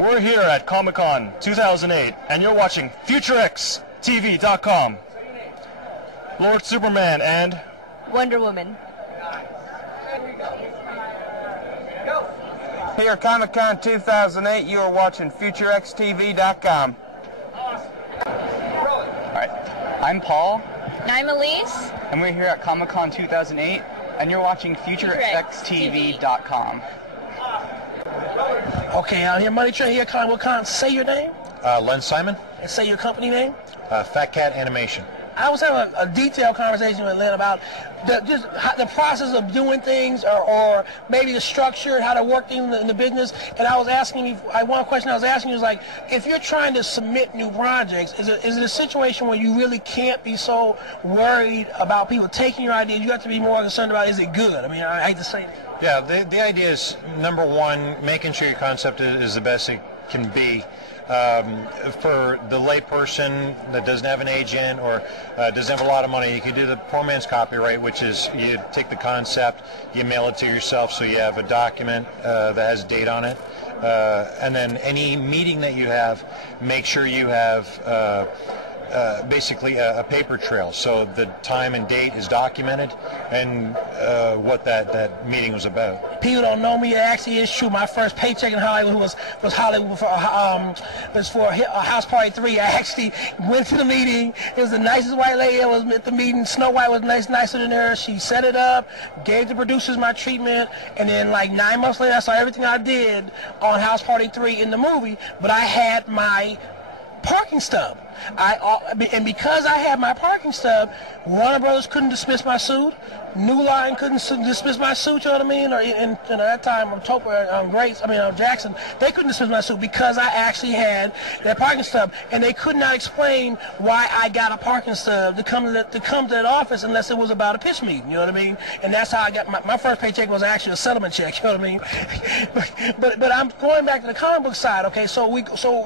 We're here at Comic-Con 2008, and you're watching FutureXTV.com. Lord Superman and Wonder Woman. Here at Comic-Con 2008, you are watching FutureXTV.com. Alright, I'm Paul. And I'm Elise. And we're here at Comic-Con 2008, and you're watching FutureXTV.com. Okay, out here, Money Train here, Con. Say your name. Len Simon, And say your company name. Fat Cat Animation. I was having a detailed conversation with Len about the process of doing things, or maybe the structure, how to work things in the business. And I was asking you, one question I was asking you was like, if you're trying to submit new projects, is it a situation where you really can't be so worried about people taking your ideas? You have to be more concerned about, is it good? I mean, I hate to say that. Yeah, the idea is, number one, making sure your concept is the best it can be. For the layperson that doesn't have an agent or doesn't have a lot of money, you can do the poor man's copyright, which is you take the concept, you mail it to yourself so you have a document that has a date on it. And then any meeting that you have, make sure you have basically a paper trail, so the time and date is documented and what that meeting was about. People don't know me. It actually is true. My first paycheck in Hollywood was Hollywood was for House Party 3. I actually went to the meeting. It was the nicest white lady that was at the meeting. Snow White was nicer than her. She set it up, gave the producers my treatment, and then like 9 months later, I saw everything I did on House Party 3 in the movie. But I had my parking stub. And because I had my parking stub, Warner Brothers couldn't dismiss my suit. New Line couldn't dismiss my suit, you know what I mean? Or at that time, Jackson, they couldn't dismiss my suit because I actually had that parking stub, and they could not explain why I got a parking stub to come to that office unless it was about a pitch meeting, you know what I mean? And that's how I got my first paycheck was actually a settlement check, you know what I mean? but I'm going back to the comic book side, okay? So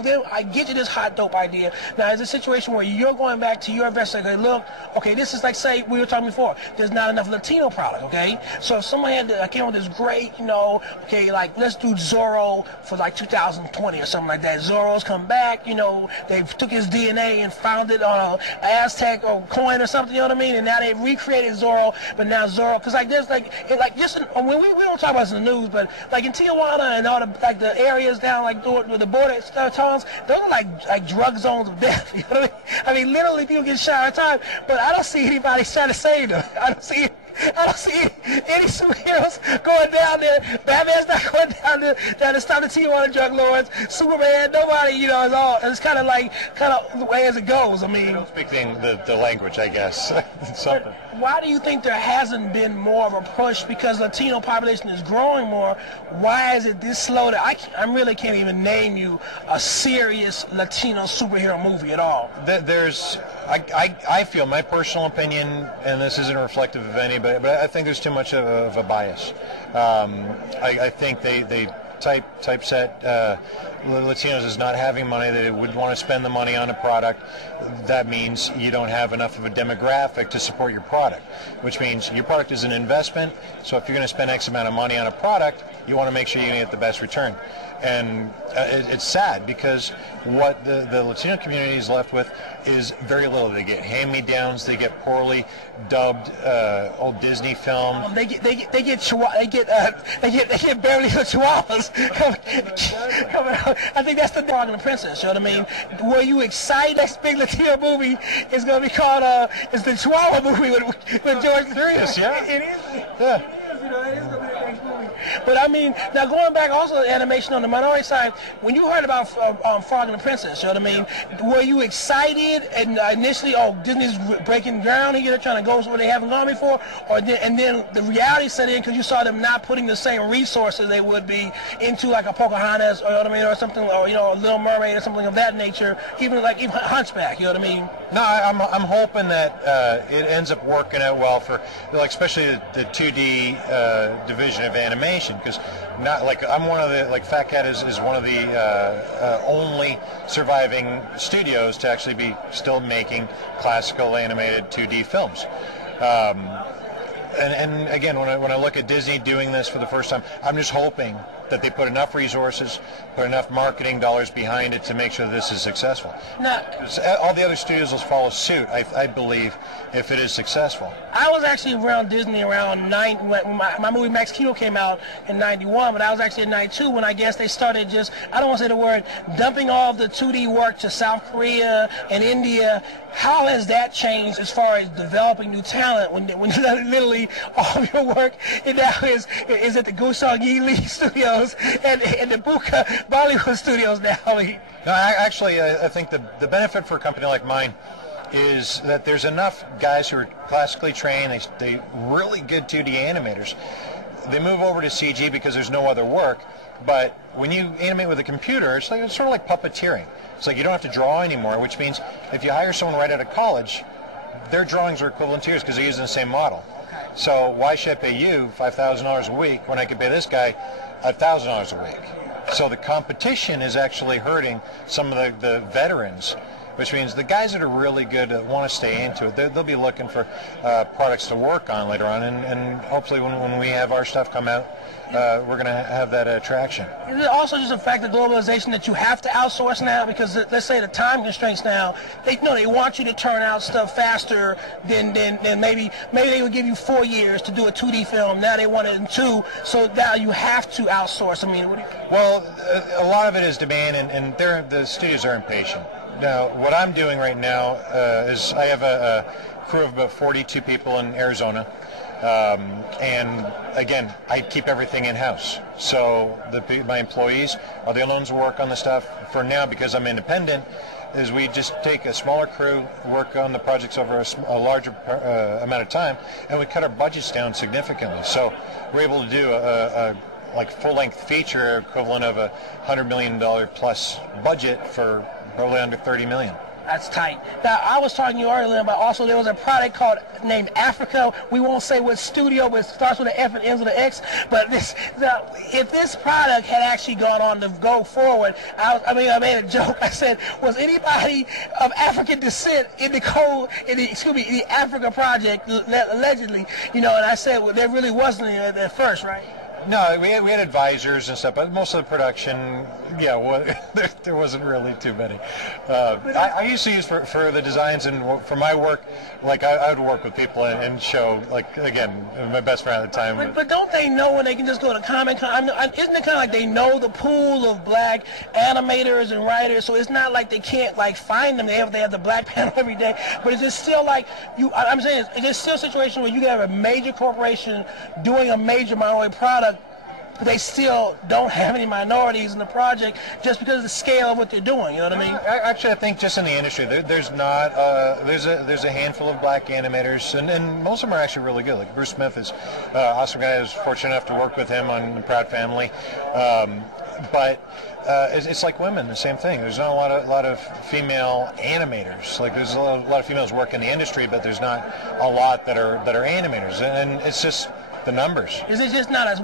then I get you this hot dope idea. Now, it's a situation where you're going back to your investor and say, look, okay, this is like, say, we were talking before, there's not enough Latino product, okay? So if someone I came with this great, okay, like, let's do Zorro for like 2020 or something like that. Zorro's come back, they took his DNA and found it on an Aztec or coin or something, you know what I mean? And now they recreated Zorro, but now Zorro, because like there's like, when we don't talk about this in the news, but like in Tijuana and all the areas down like with the border towns, those are like drug zones of death, you know what I mean? Literally people get shot all the time, but I don't see anybody trying to save them. I don't see any superheroes going down there. Batman's not going down there to stop the Tijuana drug lords. Superman, nobody, it's kind of the way as it goes. I mean, I don't speak the language, I guess. Something. Why do you think there hasn't been more of a push? Because Latino population is growing more. Why is it this slow? I really can't even name you a serious Latino superhero movie at all. I feel, my personal opinion, and this isn't reflective of anybody, but I think there's too much of a bias. I think they typeset Latinos as not having money. They would want to spend the money on a product. That means you don't have enough of a demographic to support your product, which means your product is an investment. So if you're going to spend X amount of money on a product, you want to make sure you're going to get the best return. And it's sad because what the Latino community is left with is very little. They get hand-me-downs. They get poorly dubbed old Disney film. They get Beverly Hills Chihuahuas coming out. I think that's the Frog and the Princess. You know what I mean? Were you excited? Next big Latino movie is going to be called it's the Chihuahua movie with George Clooney. Yeah. It is. Yeah. It is. It is going to be the next movie. But I mean, now going back also to animation on the minority side, when you heard about Frog and the Princess, you know what I mean? Were you excited and initially, Disney's breaking ground here, they're trying to go where they haven't gone before, and then the reality set in because you saw them not putting the same resources they would be into like a Pocahontas, or, you know what I mean, or something, or a Little Mermaid or something of that nature, even Hunchback, you know what I mean? No, I'm hoping that it ends up working out well for, like, especially the 2D division of animation, because I'm one of the, Fat Cat is one of the only surviving studios to actually be still making classical animated 2D films. And again, when I look at Disney doing this for the first time, I'm just hoping that they put enough resources, put enough marketing dollars behind it to make sure this is successful. Now, All the other studios will follow suit, I believe, if it is successful. I was actually around Disney around when my movie Max Kino came out in '91, but I was actually in '92 when I guess they started just, I don't want to say the word, dumping all the 2D work to South Korea and India. How has that changed as far as developing new talent when literally all of your work now is at the Gusong Yi Lee Studios and the Buka Bollywood Studios now? No, I think the benefit for a company like mine is that there's enough guys who are classically trained, they really good 2D animators. They move over to CG because there's no other work, but when you animate with a computer, it's sort of like puppeteering. It's like you don't have to draw anymore, which means if you hire someone right out of college, their drawings are equivalent to yours because they're using the same model. So why should I pay you $5,000 a week when I could pay this guy $1,000 a week? So the competition is actually hurting some of the veterans, which means the guys that are really good want to stay into it. They'll be looking for products to work on later on, and hopefully when we have our stuff come out, we're going to have that attraction. Is it also just a fact of globalization that you have to outsource now? Because let's say the time constraints now, they want you to turn out stuff faster than maybe they would give you 4 years to do a 2D film. Now they want it in 2, so now you have to outsource. I mean, what do you think? Well, a lot of it is demand, and the studios are impatient. Now, what I'm doing right now is I have a crew of about 42 people in Arizona. And again, I keep everything in-house. So my employees are the only ones who work on the stuff for now because I'm independent. Is we just take a smaller crew, work on the projects over a larger amount of time, and we cut our budgets down significantly. So we're able to do a like full-length feature equivalent of $100 million plus budget for probably under $30 million. That's tight. Now, I was talking to you earlier about also there was a product named Africa. We won't say what studio, but it starts with an F and ends with an X. But if this product had actually gone on to go forward, I made a joke. I said, was anybody of African descent in the Africa project, allegedly? And I said, well, there really wasn't any at first, right? No, we had advisors and stuff, but most of the production, there wasn't really too many. I used to use for the designs and for my work, like I would work with people and show, like, again, my best friend at the time. But don't they know when they can just go to Comic-Con? Isn't it kind of like they know the pool of black animators and writers, so it's not like they can't find them. They have the black panel every day, but it's just still like I'm saying it's still a situation where you have a major corporation doing a major minority product. They still don't have any minorities in the project just because of the scale of what they're doing. You know what I mean? Actually, I think just in the industry, there's a handful of black animators, and most of them are actually really good. Like Bruce Smith is an awesome guy. I was fortunate enough to work with him on Proud Family. But it's like women, the same thing. There's not a lot of female animators. Like there's a lot of females work in the industry, but there's not a lot that are animators, and it's just the numbers. Is it just not as